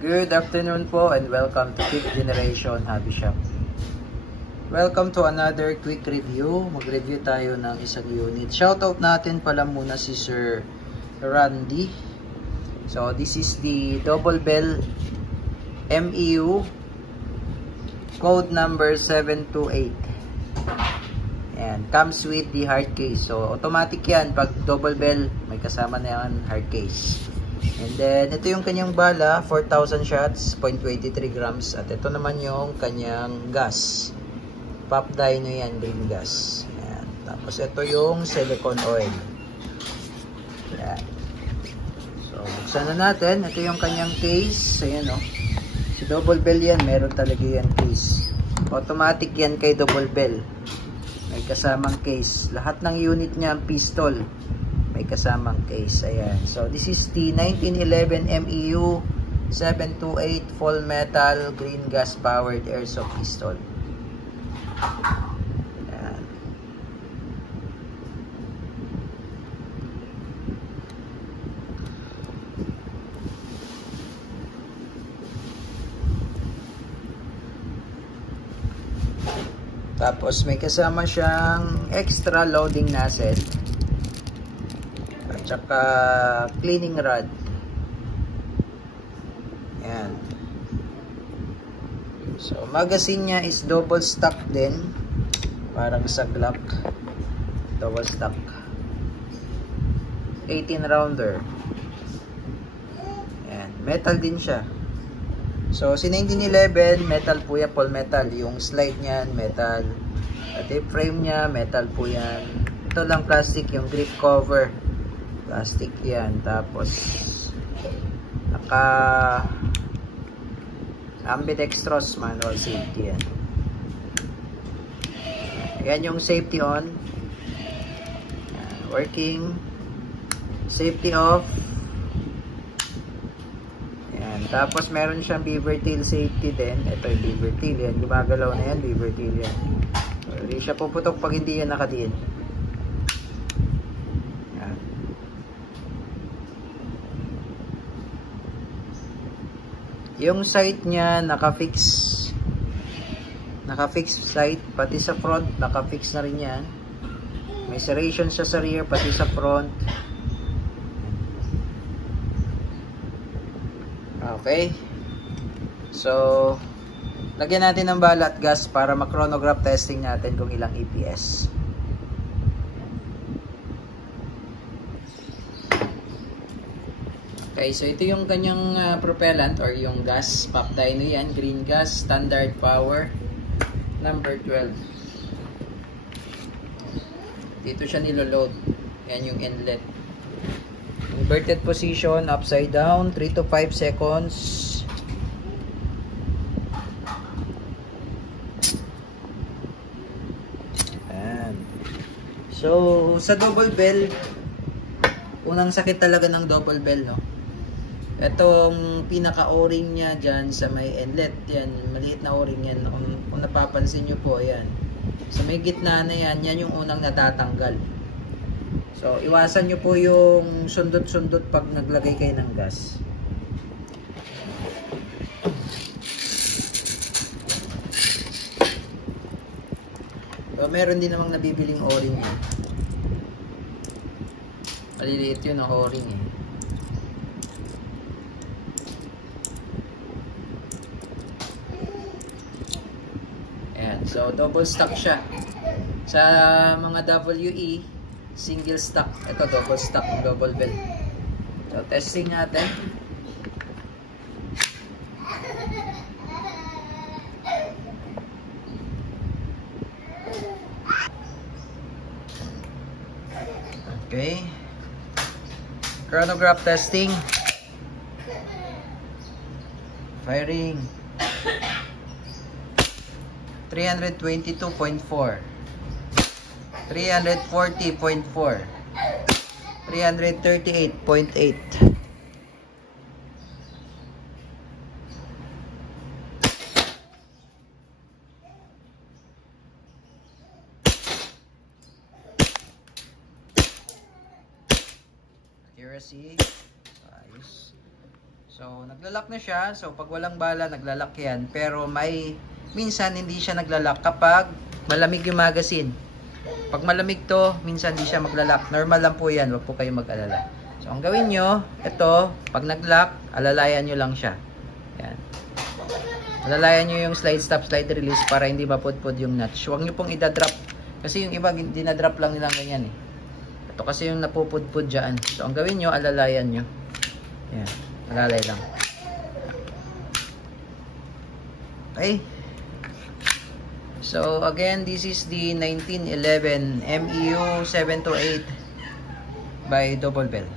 Good afternoon po and welcome to 5th Generation Hobby Shop. Welcome to another quick review. Mag-review tayo ng isang unit. Shoutout natin pala muna si Sir Randy. So this is the Double Bell MEU code number 728. And comes with the hard case. So automatic yan. Pag double bell, may kasama na yan hard case. And then, ito yung kanyang bala, 4,000 shots, 0.23 grams. At ito naman yung kanyang gas. Pop Dino yan, green gas. Ayan. Tapos, ito yung silicone oil. Ayan. So, buksan na natin. Ito yung kanyang case. Ayan, o. Si double bell yan, meron talaga yan case. Automatic yan kay double bell. May kasamang case. Lahat ng unit niya, pistol. May kasamang case. Ayan. So, this is the 1911 MEU 728 full metal green gas powered airsoft pistol. Ayan. Tapos, may kasama siyang extra loading nozzle. Tsaka cleaning rod. Ayan. So, magazine niya is double stock din. Parang sa Glock. Double stock. 18 rounder. Ayan. Metal din siya. So, si 1911, metal po yan, full metal. Yung slide niyan, metal. At yung frame niya, metal po yan. Ito lang plastic, yung grip cover. Plastic yan. Tapos naka ambidextrous manual safety yan. Ayan yung safety on. Ayan, working. Safety off. Ayan. Tapos meron siyang beaver tail safety din. Ito yung beaver tail yan. Gumagalaw na yan, beaver tail yan. So, hindi siya puputok pag hindi yan nakadiin. Yung sight niya naka-fix sight, pati sa front naka-fix na rin yan. May serration siya sa rear, pati sa front. Okay. So, lagyan natin ng bala at gas para ma-chronograph testing natin kung ilang EPS. Okay, so ito yung kanyang propellant or yung gas. Pop Dino yan, green gas, standard power, number 12. Dito siya niloload. Yan yung inlet. Inverted position, upside down, 3 to 5 seconds. Ayan. So, sa double bell, unang sakit talaga ng double bell, no? Itong pinaka-o-ring niya dyan sa may inlet, yan, maliit na o-ring yan. Kung napapansin nyo po, yan. Sa may gitna na yan, yan yung unang natatanggal. So, iwasan nyo po yung sundot-sundot pag naglagay kayo ng gas. So, meron din namang nabibiling o-ring yan. Maliliit yun ang o-ring eh. So, double stock siya. Sa mga WE, single stock. Ito, double stock, double bell. So, testing natin. Okay. Chronograph testing. Firing. 322.4, 340.4, 338.8. Accuracy. Ayos. So, So, naglalak na siya. So, pag walang bala, naglalak yan. Pero minsan hindi siya naglalak kapag malamig yung magazine. Pag malamig to, minsan hindi siya maglalak. Normal lang po yan. Huwag po kayo mag-alala. So, ang gawin nyo, ito, pag nag-lock, alalayan nyo lang siya. Yan. Alalayan nyo yung slide stop, slide release para hindi mapudpud yung notch. Huwag nyo pong idadrop. Kasi yung iba, dinadrop lang nilang ganyan eh. Ito kasi yung napupudpud dyan. So, ang gawin nyo, alalayan nyo. Yan. Alalay lang. Okay. So, again, this is the 1911 MEU 728 by Double Bell.